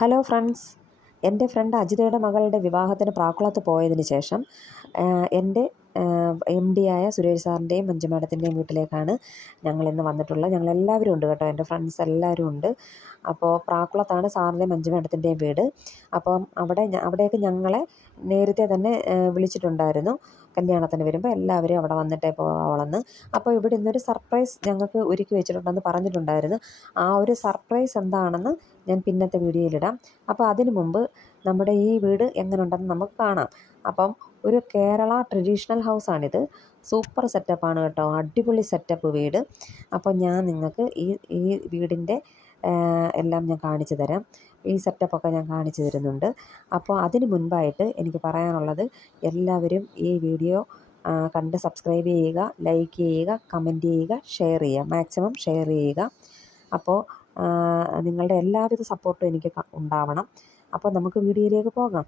Hello friends, എൻ്റെ front അജിതയുടെ മകളുടെ വിവാഹത്തിന് പ്രാക്കുളത്ത് പോയതിന് ശേഷം എൻ്റെ MD ആയ സുരേഷ് സാറിൻ്റെയും മഞ്ജു മാഡത്തിൻ്റെയും വീട്ടിലേക്കാണ് ഞങ്ങളിന്ന് വന്നിട്ടുള്ളത്. ഞങ്ങളെല്ലാവരും ഉണ്ട് കേട്ടോ, എൻ്റെ ഫ്രണ്ട്സ് എല്ലാവരും ഉണ്ട്. അപ്പോൾ പ്രാക്കുളത്താണ് സാറിൻ്റെയും മഞ്ജു മാഡത്തിൻ്റെയും വീട്. അപ്പം അവിടേക്ക് ഞങ്ങളെ നേരത്തെ തന്നെ വിളിച്ചിട്ടുണ്ടായിരുന്നു. കല്യാണത്തിന് വരുമ്പോൾ എല്ലാവരും അവിടെ വന്നിട്ടേ പോകാവുള്ളെന്ന്. അപ്പോൾ ഇവിടെ ഇന്നൊരു സർപ്രൈസ് ഞങ്ങൾക്ക് ഒരുക്കി വെച്ചിട്ടുണ്ടെന്ന് പറഞ്ഞിട്ടുണ്ടായിരുന്നു. ആ ഒരു സർപ്രൈസ് എന്താണെന്ന് ഞാൻ പിന്നത്തെ വീഡിയോയിലിടാം. അപ്പോൾ അതിനു മുമ്പ് നമ്മുടെ ഈ വീട് എങ്ങനെയുണ്ടെന്ന് നമുക്ക് കാണാം. അപ്പം ഒരു കേരള ട്രഡീഷണൽ ഹൗസാണിത്. സൂപ്പർ സെറ്റപ്പാണ് കേട്ടോ, അടിപൊളി സെറ്റപ്പ് വീട്. അപ്പോൾ ഞാൻ നിങ്ങൾക്ക് ഈ വീടിൻ്റെ എല്ലാം ഞാൻ കാണിച്ചു തരാം. ഈ സെറ്റപ്പൊക്കെ ഞാൻ കാണിച്ചു തരുന്നുണ്ട്. അപ്പോൾ അതിന് മുൻപായിട്ട് എനിക്ക് പറയാനുള്ളത്, എല്ലാവരും ഈ വീഡിയോ കണ്ട് സബ്സ്ക്രൈബ് ചെയ്യുക, ലൈക്ക് ചെയ്യുക, കമൻറ്റ് ചെയ്യുക, ഷെയർ ചെയ്യുക, മാക്സിമം ഷെയർ ചെയ്യുക. അപ്പോൾ നിങ്ങളുടെ എല്ലാവിധ സപ്പോർട്ടും എനിക്ക് ഉണ്ടാവണം. അപ്പോൾ നമുക്ക് വീഡിയോയിലേക്ക് പോകാം.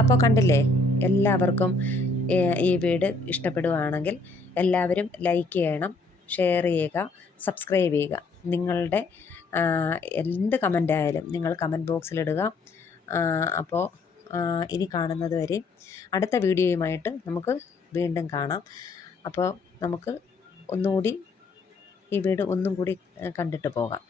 അപ്പോൾ കണ്ടില്ലേ, എല്ലാവർക്കും ഈ വീട് ഇഷ്ടപ്പെടുകയാണെങ്കിൽ എല്ലാവരും ലൈക്ക് ചെയ്യണം, ഷെയർ ചെയ്യുക, സബ്സ്ക്രൈബ് ചെയ്യുക. നിങ്ങളുടെ എന്ത് കമൻ്റ് ആയാലും നിങ്ങൾ കമൻറ്റ് ബോക്സിലിടുക. അപ്പോൾ ഇനി കാണുന്നത് വരെ അടുത്ത വീഡിയോയുമായിട്ട് നമുക്ക് വീണ്ടും കാണാം. അപ്പോൾ നമുക്ക് ഒന്നുകൂടി ഈ വീട് ഒന്നും കൂടി കണ്ടിട്ട് പോകാം.